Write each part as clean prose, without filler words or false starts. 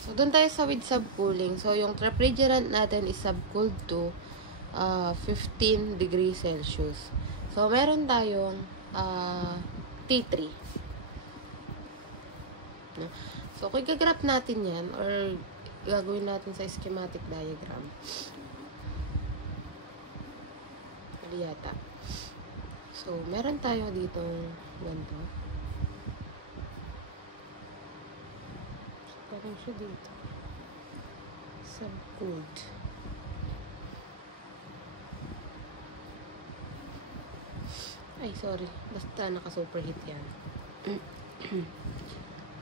So, dun tayo sa with subcooling. So, yung refrigerant natin is subcooled to 15 degrees Celsius. So, meron tayong T3. No? So, kung gagraph natin yan, or gagawin natin sa schematic diagram. Mali yata. So, meron tayo ditong ganito. So, parang siya dito. Subcooled. Ay, sorry. Basta naka-superheat yan.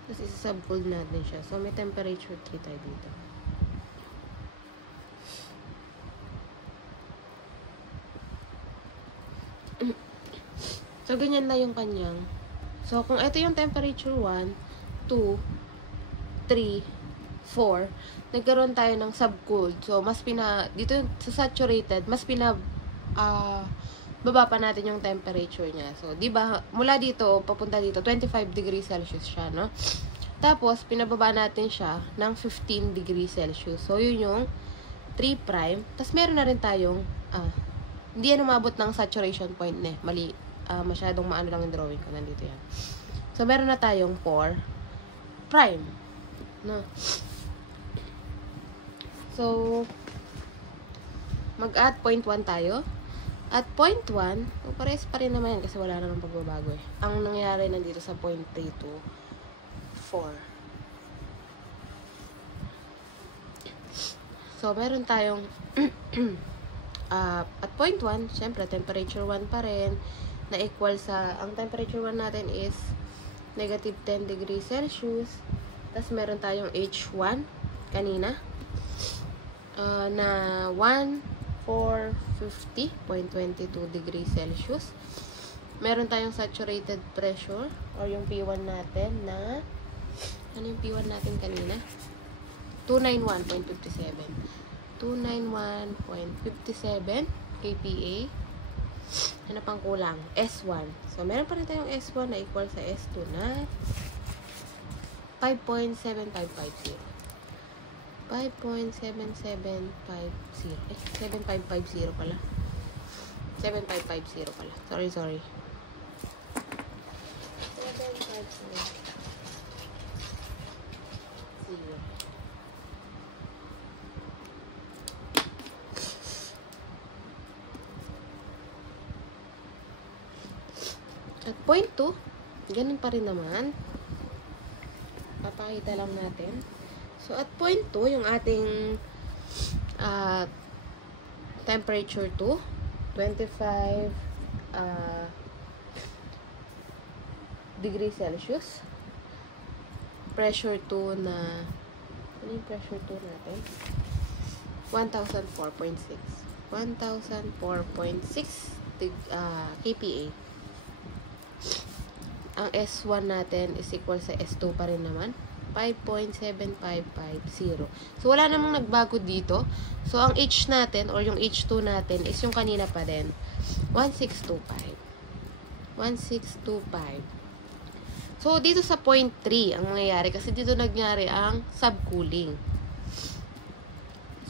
Tapos isa-subcooled natin siya. So, may temperature 3 tayo dito. So, ganyan na yung kanyang. So, kung ito yung temperature 1, 2, 3, 4, nagkaroon tayo ng subcooled. So, dito sa saturated, baba pa natin yung temperature niya. So, di ba, mula dito, papunta dito, 25 degrees Celsius siya, no? Tapos, pinababa natin siya ng 15 degrees Celsius. So, yun yung 3'. Tapos, meron na rin tayong, hindi yan umabot ng saturation point na. Mali, masyadong maano lang yung drawing ko. Nandito yan. So, meron na tayong 4'. No? So, mag-add 0.1 tayo. At 0.1, pares pa rin naman yan kasi wala namang pagbabago eh. Ang nangyari nandito sa 0.3 to 4. So, meron tayong at 0.1, syempre, temperature 1 pa rin, na equal sa, ang temperature 1 natin is negative 10 degrees Celsius. Tapos, meron tayong H1 kanina na 450.22 degrees Celsius. Meron tayong saturated pressure or yung P1 natin na ano yung P1 natin kanina? 291.57. 291.57 kPa. Ano pang kulang? S1. So, meron pa rin tayong S1 na equal sa S2 na 5.7550. 5.7750. 7550 pala. 7550 pala. Sorry. 7550. At 0.2, ganun pa rin naman. Papakita lang natin. So, at 0.2, yung ating temperature 2, 25 degrees Celsius. Pressure 2 na, ano yung pressure 2 natin? 1,004.6. 1,004.6 kPa. Ang S1 natin is equal sa S2 pa rin naman. 5.7550. So, wala namang nagbago dito. So, ang H natin or yung H2 natin is yung kanina pa din. 1625. 1625. So, dito sa 0.3 ang mangyayari kasi dito nangyari ang subcooling.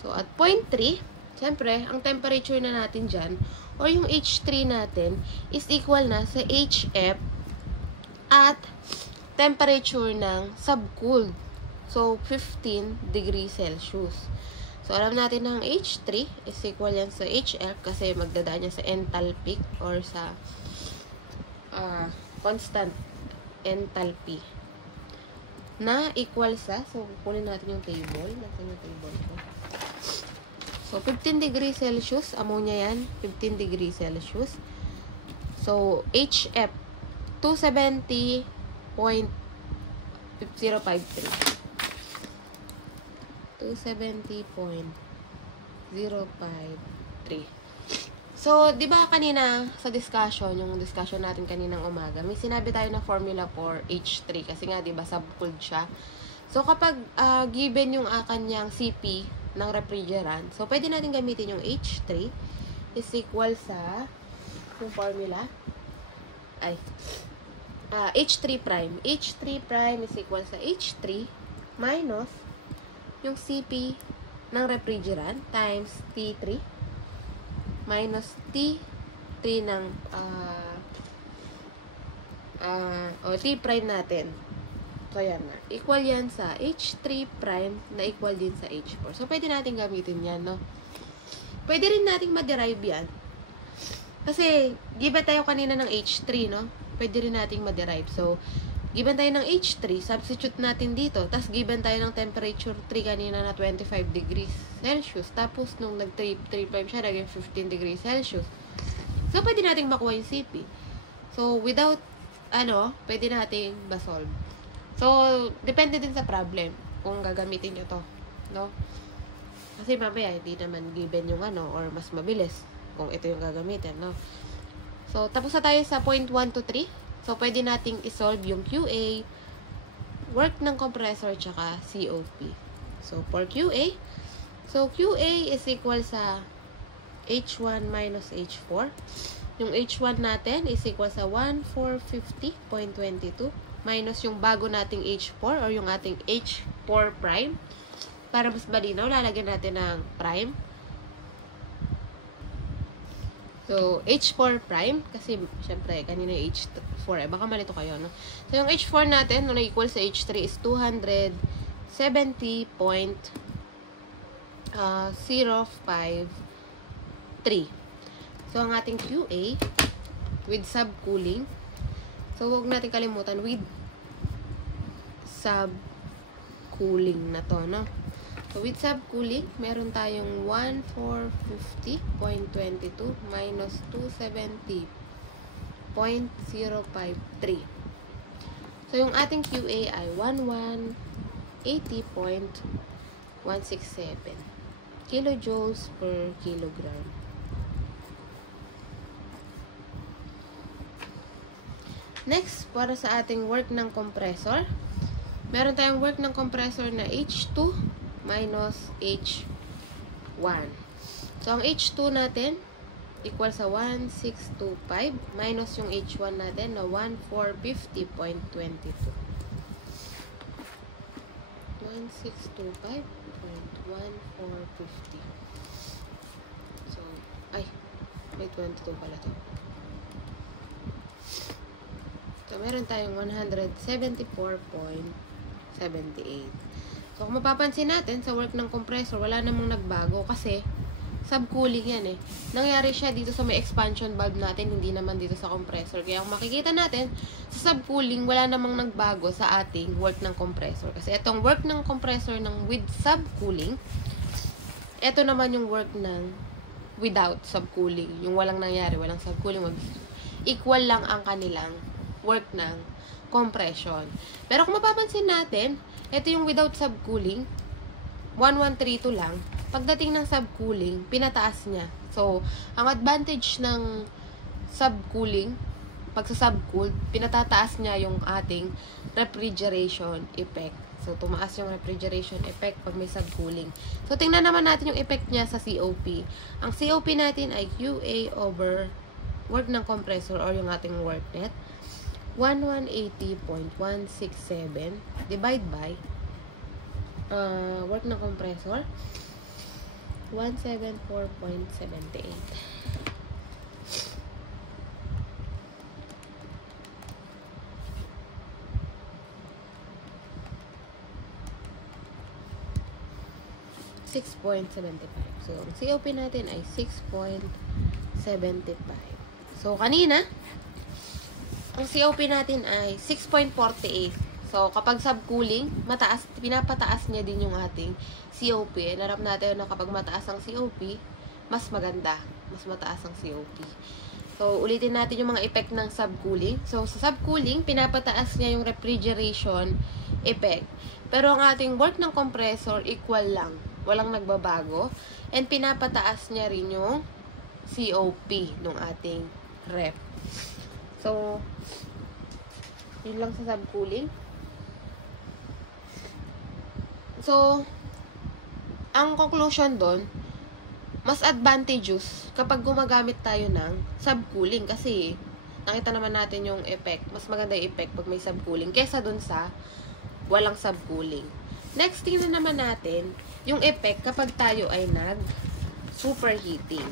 So, at 0.3, siyempre, ang temperature na natin dyan or yung H3 natin is equal na sa HF at temperature ng subcooled. So, 15 degrees Celsius. So, alam natin na ang H3 is equal yan sa HF kasi magdadaan niya sa enthalpy or sa constant enthalpy na equal sa, so, kunin natin yung table. Nasaan yung table ko? So, 15 degrees Celsius, ammonia yan, 15 degrees Celsius. So, HF, 270.053. 270.053. So, di ba kanina sa discussion, yung discussion natin kaninang umaga, may sinabi tayo na formula for H3 kasi nga, di ba, subcooled siya. So, kapag given yung kanyang CP ng refrigerant, so, pwede natin gamitin yung H3 is equal sa yung formula ay H3 prime. H3 prime is equal sa H3 minus yung CP ng refrigerant times T3 minus T3 ng T prime natin. So, yan na. Equal yan sa H3 prime na equal din sa H4. So, pwede natin gamitin yan, no? Pwede rin natin ma-derive yan. Kasi, given tayo kanina ng H3, no? Pwede rin natin ma-derive. So, given tayo ng H3, substitute natin dito. Tapos, given tayo ng temperature 3 kanina na 25 degrees Celsius. Tapos, nung nag-3 prime siya, naging 15 degrees Celsius. So, pwede natin makuha yung CP. So, without, pwede natin ma-solve. So, depende din sa problem kung gagamitin nyo to, no? Kasi mamaya, hindi naman given yung or mas mabilis kung ito yung gagamitin, no? So, tapos na tayo sa point 1 to 3. So, pwede nating isolve yung QA, work ng compressor, tsaka COP. So, for QA, QA is equal sa H1 minus H4. Yung H1 natin is equal sa 1450.22 minus yung bago nating H4 or yung ating H4 prime. Para mas malinaw, lalagyan natin ng prime. So, H4 prime, kasi syempre, kanina yung H4, baka malito kayo, no? So, yung H4 natin, nung na-equal sa H3 is 270.053. So, ang ating QA with subcooling, so, huwag natin kalimutan with subcooling na to, no? So, with subcooling, meron tayong 1450.22 minus 270.053. So, yung ating QA ay 1180.167 kilojoules per kilogram. Next, para sa ating work ng compressor, meron tayong work ng compressor na H2 minus H1. So, ang H2 natin equal sa 1625 minus yung H1 natin na 1450.22. 1625.1450. So, may 22 pala to. So, meron tayong 174.78. So, kung mapapansin natin, sa work ng compressor, wala namang nagbago kasi subcooling yan eh. Nangyari siya dito sa may expansion valve natin, hindi naman dito sa compressor. Kaya kung makikita natin, sa subcooling, wala namang nagbago sa ating work ng compressor. Kasi itong work ng compressor ng with subcooling, ito naman yung work ng without subcooling. Yung walang nangyari, walang subcooling. Equal lang ang kanilang work ng compression. Pero kung mapapansin natin, ito yung without subcooling, 1132 lang. Pagdating ng subcooling, pinataas niya. So, ang advantage ng subcooling, pag sa subcooled, pinatataas niya yung ating refrigeration effect. So, tumaas yung refrigeration effect pag may subcooling. So, tingnan naman natin yung effect niya sa COP. Ang COP natin ay QA over work ng compressor or yung ating work net. 1180.167 divide by work ng compressor 174.78. So, ang COP natin ay 6.75. So, kanina, ang COP natin ay 6.48. So, kapag subcooling, pinapataas niya din yung ating COP. Narap natin na kapag mataas ang COP, mas maganda. Mas mataas ang COP. So, ulitin natin yung mga effect ng subcooling. So, sa subcooling, pinapataas niya yung refrigeration effect. Pero ang ating work ng compressor, equal lang. Walang nagbabago. And pinapataas niya rin yung COP ng ating ref. So, yun lang sa subcooling. So, ang conclusion doon, mas advantageous kapag gumagamit tayo ng subcooling kasi nakita naman natin yung effect. Mas maganda yung effect pag may subcooling kesa doon sa walang subcooling. Next, tingnan naman natin yung effect kapag tayo ay nag-superheating.